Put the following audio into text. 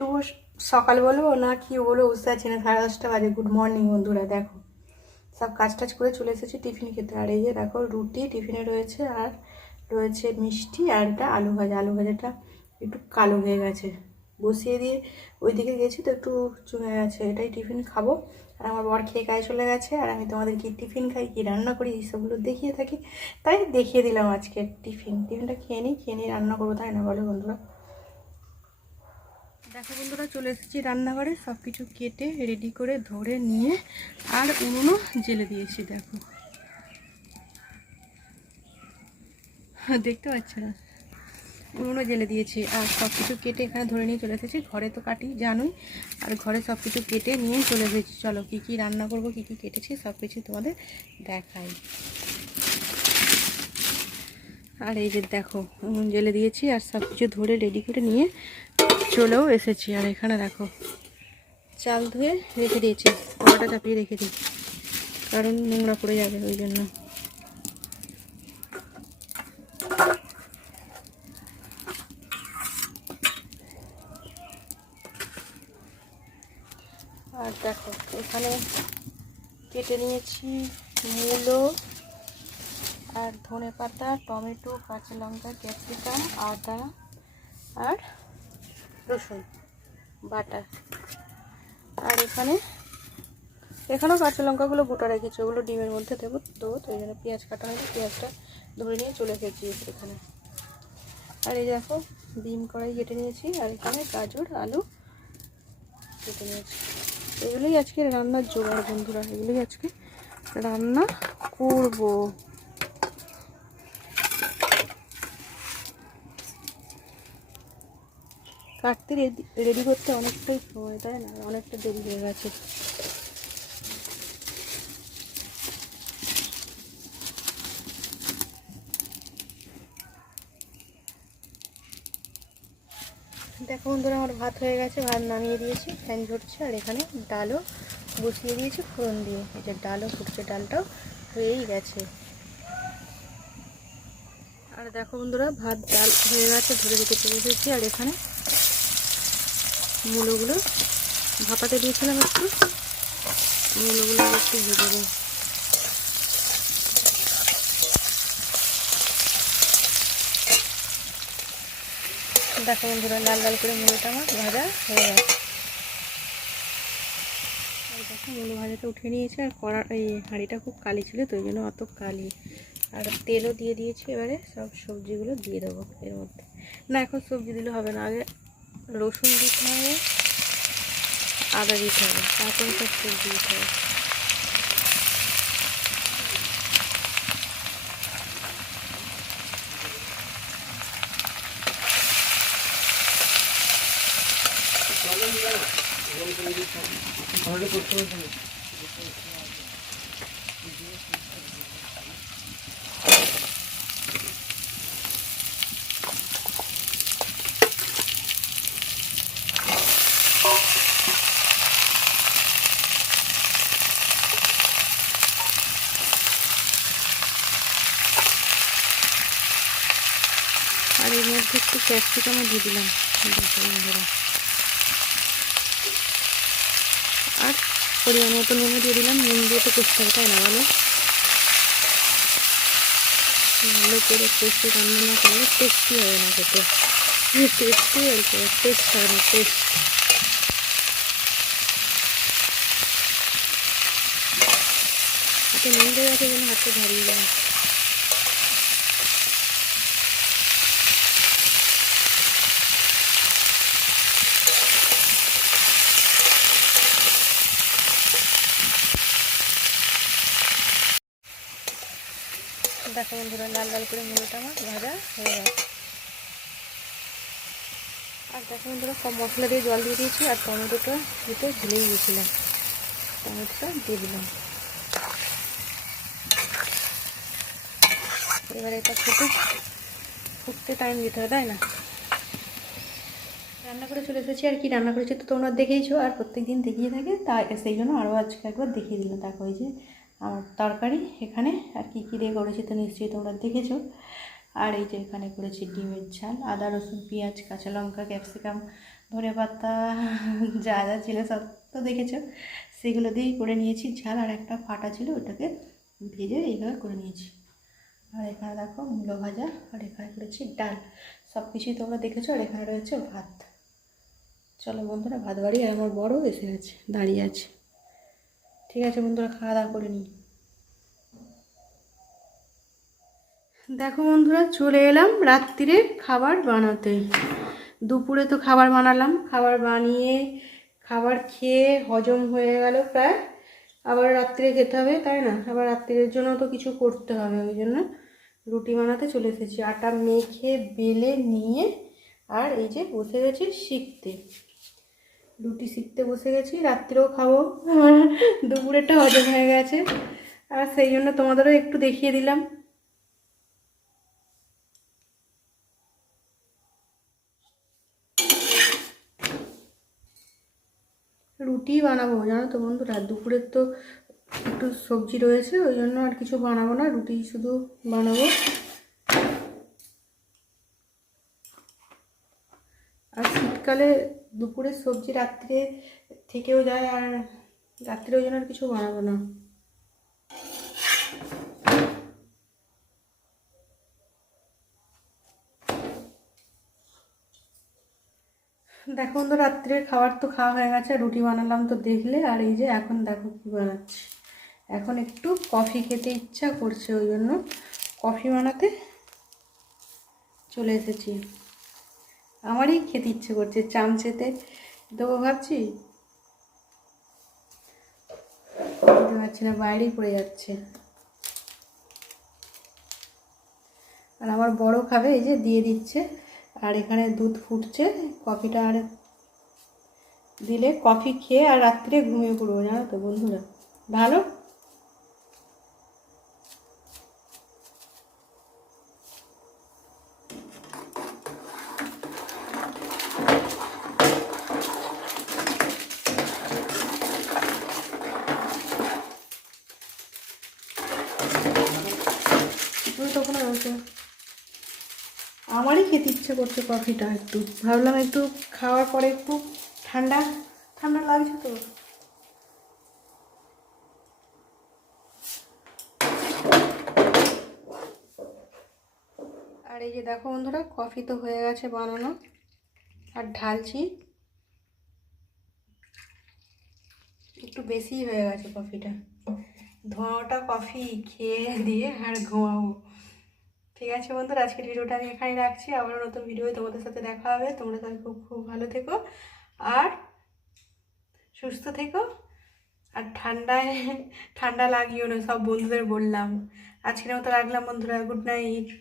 তো সকাল বলবো না কি বলবো বুঝতে পারছি না। 10:30 বাজে। গুড মর্নিং বন্ধুরা, দেখো সব কাজ টাজ করে চলে এসেছি টিফিন খেতে। আর এই যে দেখো রুটি টিফিনে রয়েছে, আর রয়েছে মিষ্টি, আর এটা আলু ভাজা। আলু ভাজাটা একটু কালো হয়ে গেছে, বসিয়ে দিয়ে ওইদিকে গেছি তো একটু চুঙে গেছে। এটাই টিফিন খাবো। আর আমার বর খেয়ে কাজে চলে গেছে, আর আমি তোমাদের কি টিফিন খাই, কি রান্না করি, এইসবগুলো দেখিয়ে থাকি। তাই দেখিয়ে দিলাম আজকে টিফিনটা খেয়ে নিই রান্না করবো, তাই না বলো বন্ধুরা? দেখো বন্ধুরা, চলে এসেছি রান্নাঘরে, সব কিছু কেটে রেডি করে ধরে নিয়ে আর উনুনও জেলে দিয়েছি। দেখো দেখতে পাচ্ছ না, উনুনও জেলে দিয়েছি আর সব কিছু কেটে এখানে ধরে নিয়ে চলে এসেছি। ঘরে তো কাটি জানোই, আর ঘরে সব কিছু কেটে নিয়ে চলে এসেছি। চলো কী কী রান্না করবো, কী কী কেটেছি সব কিছু তোমাদের দেখাই। আর এই যে দেখো উনুন জেলে দিয়েছি আর সব কিছু ধরে রেডি করে নিয়ে চলেও এসেছি। আর এখানে দেখো চাল ধুয়ে রেখে দিয়েছি, কড়াটা চাপিয়ে রেখে দিই, কারণ নোংরা পড়ে যাবে ওই জন্য। আর দেখো এখানে কেটে নিয়েছি মূলো আর ধনে পাতা, টমেটো, কাঁচা লঙ্কা, ক্যাপসিকাম, আদা আর রসুন বাটা। আর এখানেও কাঁচা লঙ্কাগুলো গোটা রেখেছি, ওগুলো ডিমের মধ্যে দেবো তো ওই জন্য পেঁয়াজ কাটা হয়েছে, পেঁয়াজটা ধরে নিয়ে চলে এসেছি এখানে। আর এই দেখো ডিম কড়াই কেটে নিয়েছি, আর এখানে গাজর আলু কেটে নিয়েছি। এগুলোই আজকে রান্নার জোগাড় বন্ধুরা, এগুলোই আজকে রান্না করব। কাটতে রেডি করতে অনেকটাই সময়, তাই না? অনেকটা দেরি হয়ে গেছে। দেখো বন্ধুরা, আমার ভাত হয়ে গেছে, ভাত নামিয়ে দিয়েছি, ফ্যান ঝরছে। আর এখানে ডালও বসিয়ে দিয়েছি ফোড়ন দিয়ে। এই যে ডালও ফুটছে, ডালটাও হয়েই গেছে। আর দেখো বন্ধুরা, ভাত ডাল হয়ে গেছে, ধরে রেখে চলে এসেছি। আর এখানে মূলোগুলো ভাপাতে দিয়েছিলাম একটু, মূলোগুলো একটু ভেজে দেবো। দেখো বন্ধুরা, লাল লাল করে মূলোটা আমার ভাজা হয়ে গেছে। আর দেখো মূলো ভাজাটা উঠে নিয়েছে। আর এই হাঁড়িটা খুব কালি ছিল তো ওই জন্য অত কালি। আর তেলও দিয়ে দিয়েছি। এবারে সব সবজিগুলো দিয়ে দেবো এর মধ্যে। না, এখন সবজি দিলে হবে না, আগে রসুন দিতে হবে, আদা দিতে হবে, তারপরে সব সবজি দিতে হবে। আর এর মধ্যে একটু ক্যাপসিকামও দিয়ে দিলাম। আর পরিমাণ মতো নুনও দিয়ে দিলাম। নুন দিয়ে তো কষতে হবে, তাই না বলো? ভালো করে কষে রান্না না করলে টেস্টি হবে না খেতে। টেস্টি অল্প, টেস্ট হবে না, টেস্ট। হাতে নুন দিয়ে গেছে যেন হাতে ঝাড়িয়ে যায়। দেখো বন্ধুরা, লাল লাল করে মূলোটা আমার ভাজা হয়ে গেছে। আর দেখো বন্ধুরা, সব মশলা দিয়ে জল দিয়ে দিয়েছি। আর টমেটোটা দিতে ভুলেই গিয়েছিলাম, টমেটোটা দিয়ে দিলাম। এবারে এটা ফুটতে টাইম দিতে হবে, তাই না? রান্না করে চলে এসেছি। আর কি রান্না করেছি তো তোমরা দেখেইছো, আর প্রত্যেক দিন দেখিয়ে থাকে, তাই সেই জন্য আরও আজকে একবার দেখিয়ে দিলাম। দেখো এই যে আমার তরকারি এখানে, আর কী কী দিয়ে করেছি তো নিশ্চয়ই তোমরা দেখেছো। আর এই যে এখানে করেছি ডিমের ঝাল, আদা রসুন পেঁয়াজ কাঁচা লঙ্কা ক্যাপসিকাম ধনে পাতা যা যা ছিল সব তো দেখেছো, সেগুলো দিয়েই করে নিয়েছি ঝাল। আর একটা ফাটা ছিল, ওটাকে ভেজে এইভাবে করে নিয়েছি। আর এখানে দেখো মূলো ভাজা, আর এখানে করেছি ডাল। সব কিছুই তোমরা দেখেছো। আর এখানে রয়েছে ভাত। চলো বন্ধুরা ভাত বাড়ি, আর আমার বড় এসে গেছে, দাঁড়িয়ে আছে। ঠিক আছে বন্ধুরা, খাওয়া দাওয়া করে নিই। দেখো বন্ধুরা, চলে এলাম রাত্রিরে খাবার বানাতে। দুপুরে তো খাবার বানালাম, খাবার বানিয়ে খাবার খেয়ে হজম হয়ে গেল প্রায়। আবার রাত্রিরে খেতে হবে, তাই না? আবার রাত্রিরের জন্য তো কিছু করতে হবে, ওই জন্য রুটি বানাতে চলে এসেছি। আটা মেখে বেলে নিয়ে আর এই যে বসে গেছি শিখতে, রুটি শিখতে বসে গেছি। রাত্রেও খাবো, দুপুরেরটা হজম হয়ে গেছে, আর সেই জন্য তোমাদেরও একটু দেখিয়ে দিলাম। রুটি বানাবো জানো তো বন্ধুরা, দুপুরের তো একটু সবজি রয়েছে, ওই জন্য আর কিছু বানাবো না, রুটি শুধু বানাবো। আর শীতকালে দুপুরের সবজি রাত্রে থেকেও যায়, আর রাত্রে ওই জন্য আর কিছু বানাবো না। দেখো বন্ধু, রাত্রের খাবার তো খাওয়া হয়ে গেছে, রুটি বানালাম তো দেখলে। আর এই যে এখন দেখো কি বানাচ্ছি, এখন একটু কফি খেতে ইচ্ছা করছে, ওই জন্য কফি বানাতে চলে এসেছি। আমারই খেতে ইচ্ছে করছে, চামচেতে দেবো ভাবছি, দিতে পারছি না, বাইরেই পড়ে যাচ্ছে। আর আমার বড় খাবে, এই যে দিয়ে দিচ্ছে। আর এখানে দুধ ফুটছে, কফিটা আর দিলে কফি খেয়ে আর রাত্রে ঘুমিয়ে পড়বো জানো তো বন্ধুরা। ভালো। তখন আমারই খেতে ইচ্ছে করছে কফিটা, একটু ভাবলাম একটু খাওয়ার পরে একটু ঠান্ডা ঠান্ডা লাগছে তো। আর এই যে দেখো বন্ধুরা, কফি তো হয়ে গেছে বানানো, আর ঢালছি। একটু বেশি হয়ে গেছে কফিটা, ধোঁয়াটা কফি খেয়ে দিয়ে আর ঘুমাবো। ঠিক আছে বন্ধুরা, আজকের ভিডিওটা আমি এখানে রাখছি। আবার নতুন ভিডিওতে তোমাদের সাথে দেখা হবে। তোমরা সবাই খুব খুব ভালো থেকো আর সুস্থ থেকো। আর ঠান্ডা লাগিও না, সব বন্ধুদের বললাম। আজকের মতো রাখলাম বন্ধুরা, গুড নাইট।